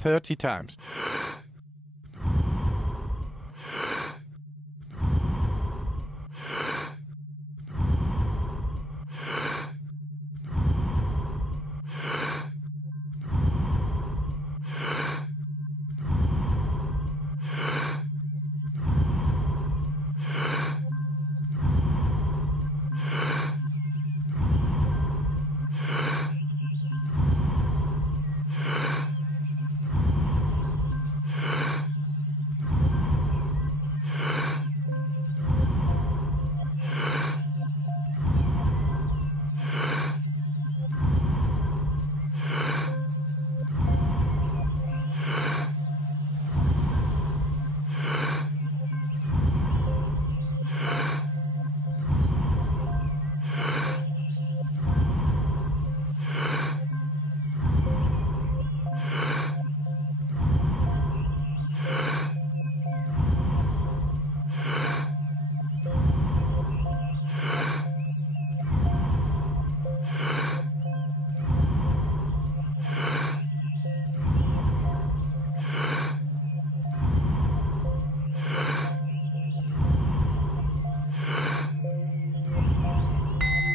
30 times.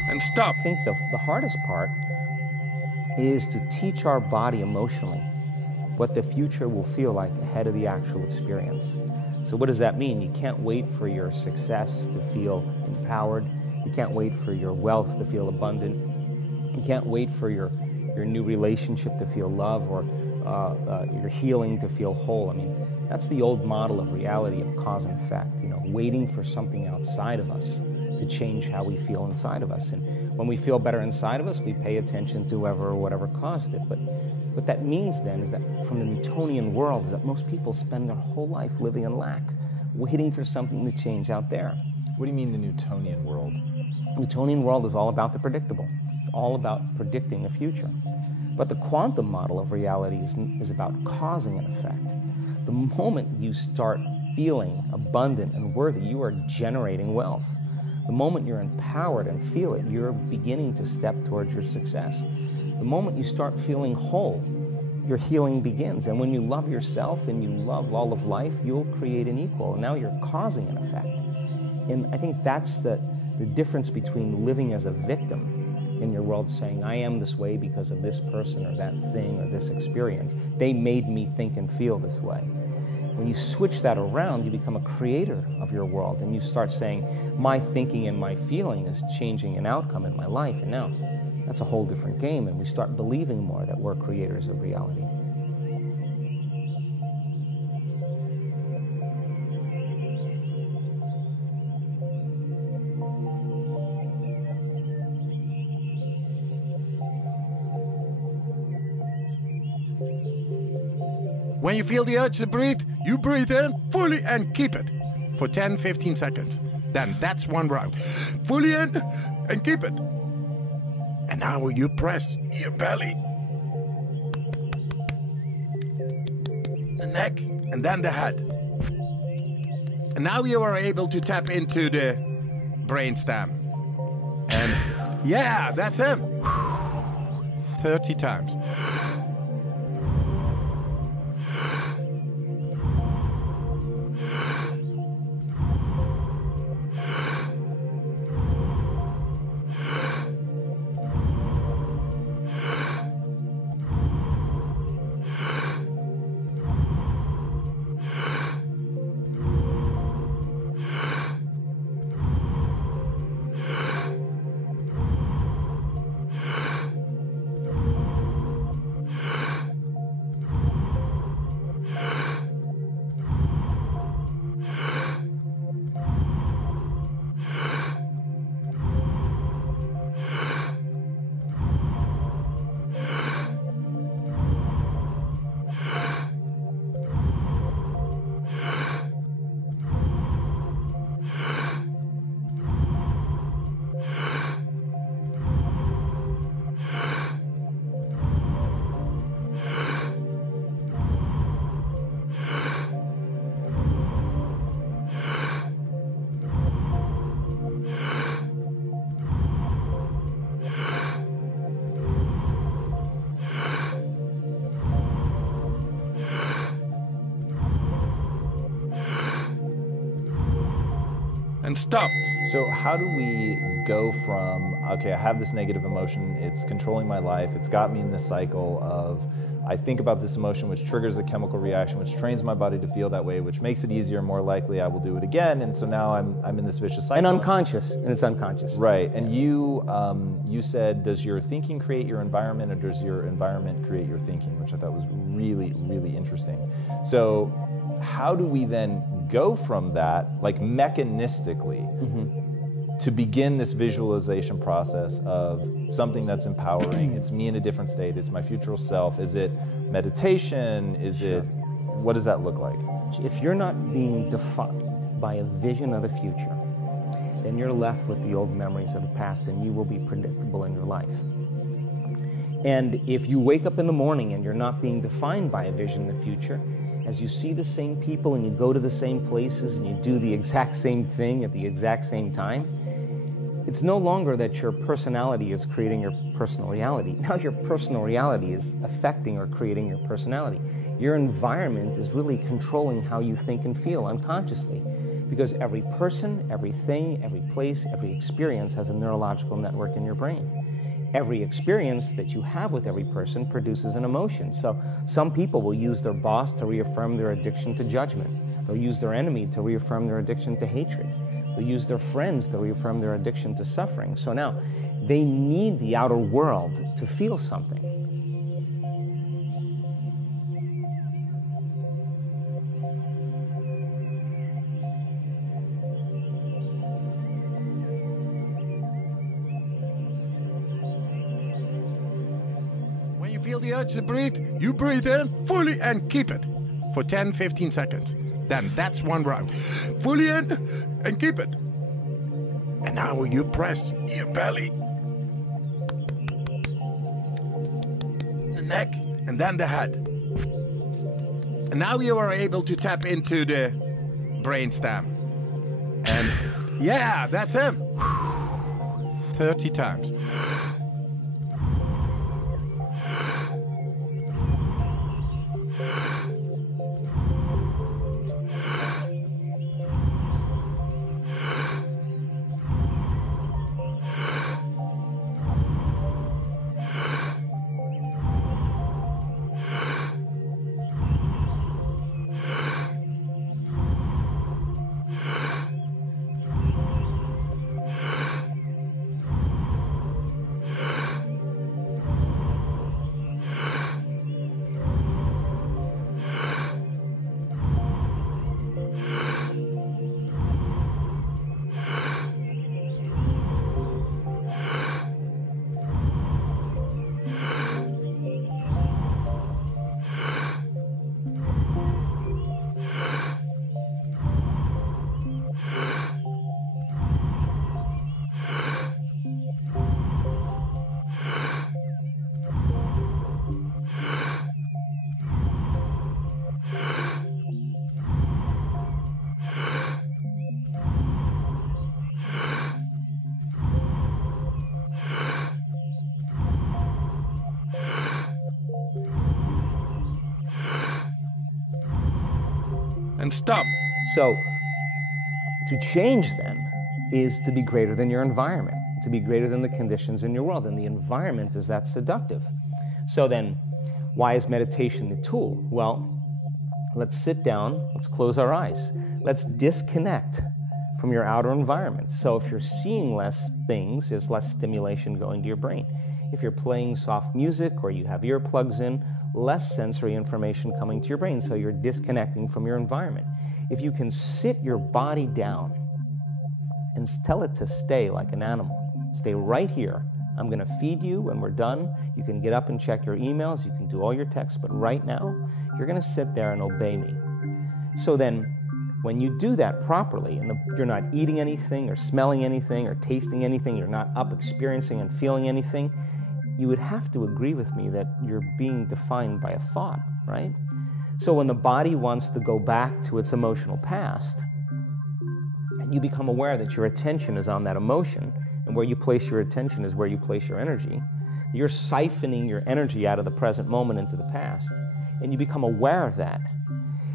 And stop. I think the hardest part is to teach our body emotionally what the future will feel like ahead of the actual experience. So what does that mean? You can't wait for your success to feel empowered. You can't wait for your wealth to feel abundant. You can't wait for your new relationship to feel love, or your healing to feel whole. I mean, that's the old model of reality, of cause and effect, you know, waiting for something outside of us to change how we feel inside of us. And when we feel better inside of us, we pay attention to whoever or whatever caused it. But what that means then is that from the Newtonian world is that most people spend their whole life living in lack, waiting for something to change out there. What do you mean the Newtonian world? The Newtonian world is all about the predictable. It's all about predicting the future. But the quantum model of reality is about causing an effect. The moment you start feeling abundant and worthy, you are generating wealth. The moment you're empowered and feel it, you're beginning to step towards your success. The moment you start feeling whole, your healing begins. And when you love yourself and you love all of life, you'll create an equal. And now you're causing an effect. And I think that's the difference between living as a victim in your world, saying, I am this way because of this person or that thing or this experience. They made me think and feel this way. When you switch that around, you become a creator of your world, and you start saying, my thinking and my feeling is changing an outcome in my life. And now that's a whole different game, and we start believing more that we're creators of reality. When you feel the urge to breathe, you breathe in fully and keep it for 10-15 seconds. Then that's one round. Fully in and keep it. And now you press your belly, the neck, and then the head. And now you are able to tap into the brainstem. And yeah, that's him. 30 times. And stop. So how do we go from, okay, I have this negative emotion, it's controlling my life, it's got me in this cycle of, I think about this emotion, which triggers a chemical reaction, which trains my body to feel that way, which makes it easier, more likely I will do it again, and so now I'm in this vicious cycle. And unconscious, and it's unconscious. Right, and you said, does your thinking create your environment, or does your environment create your thinking, which I thought was really, really interesting. So how do we then go from that, like mechanistically, to begin this visualization process of something that's empowering? It's me in a different state, it's my future self. Is it meditation? Is it, what does that look like? If you're not being defined by a vision of the future, then you're left with the old memories of the past, and you will be predictable in your life. And if you wake up in the morning and you're not being defined by a vision in the future, as you see the same people and you go to the same places and you do the exact same thing at the exact same time, it's no longer that your personality is creating your personal reality. Now your personal reality is affecting or creating your personality. Your environment is really controlling how you think and feel unconsciously, because every person, everything, every place, every experience has a neurological network in your brain. Every experience that you have with every person produces an emotion. So some people will use their boss to reaffirm their addiction to judgment. They'll use their enemy to reaffirm their addiction to hatred. They'll use their friends to reaffirm their addiction to suffering. So now they need the outer world to feel something. When you feel the urge to breathe, you breathe in fully and keep it for 10-15 seconds. Then that's one round. Fully in and keep it. And now you press your belly, the neck, and then the head. And now you are able to tap into the brainstem. And yeah, that's him. 30 times. And stop. So to change then is to be greater than your environment, to be greater than the conditions in your world, and the environment is that seductive. So then, why is meditation the tool? Well, let's sit down, let's close our eyes, let's disconnect from your outer environment. So if you're seeing less things, there's less stimulation going to your brain. If you're playing soft music or you have earplugs in, less sensory information coming to your brain, so you're disconnecting from your environment. If you can sit your body down and tell it to stay like an animal, stay right here. I'm going to feed you when we're done. You can get up and check your emails, you can do all your texts, but right now, you're going to sit there and obey me. So then, when you do that properly, and you're not eating anything or smelling anything or tasting anything, you're not up experiencing and feeling anything, you would have to agree with me that you're being defined by a thought, right? So when the body wants to go back to its emotional past, and you become aware that your attention is on that emotion, and where you place your attention is where you place your energy, you're siphoning your energy out of the present moment into the past, and you become aware of that.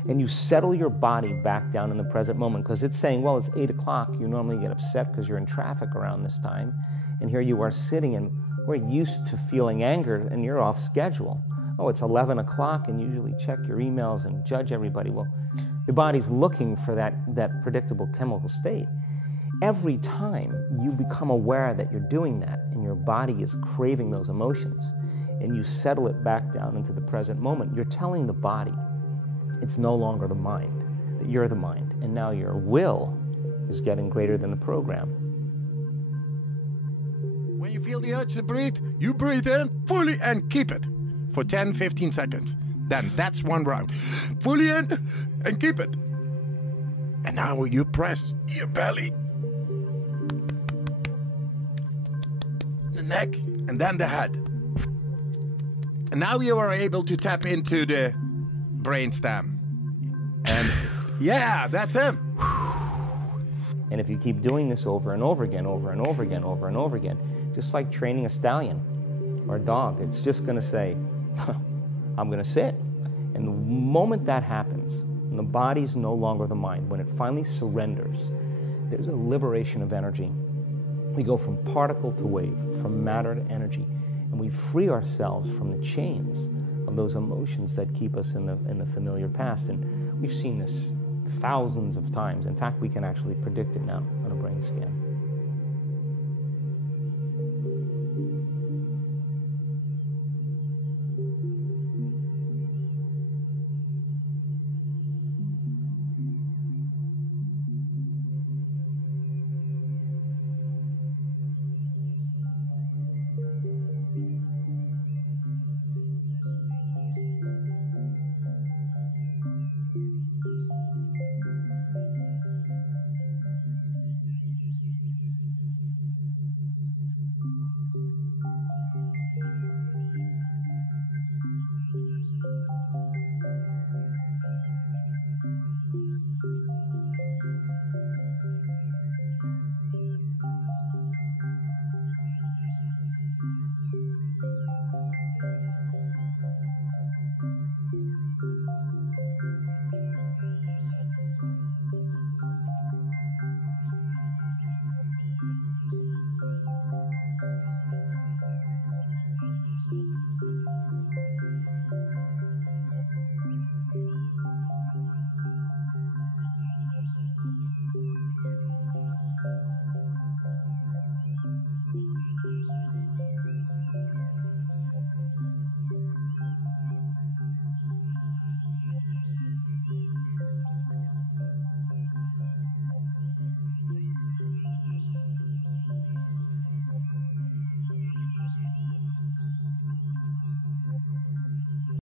And you settle your body back down in the present moment, because it's saying, well, it's 8 o'clock. You normally get upset because you're in traffic around this time. And here you are sitting, and we're used to feeling anger, and you're off schedule. Oh, it's 11 o'clock, and you usually check your emails and judge everybody. Well, your body's looking for that predictable chemical state. Every time you become aware that you're doing that, and your body is craving those emotions, and you settle it back down into the present moment, you're telling the body it's no longer the mind, that you're the mind, and now your will is getting greater than the program. When you feel the urge to breathe, you breathe in fully and keep it for 10, 15 seconds. Then that's one round. Fully in and keep it. And now you press your belly, the neck, and then the head. And now you are able to tap into the brainstem. And yeah, that's him. And if you keep doing this over and over again, over and over again, over and over again, just like training a stallion or a dog, it's just going to say, I'm going to sit. And the moment that happens, and the body's no longer the mind, when it finally surrenders, there's a liberation of energy. We go from particle to wave, from matter to energy, and we free ourselves from the chains of those emotions that keep us in the familiar past. And we've seen this thousands of times. In fact, we can actually predict it now on a brain scan.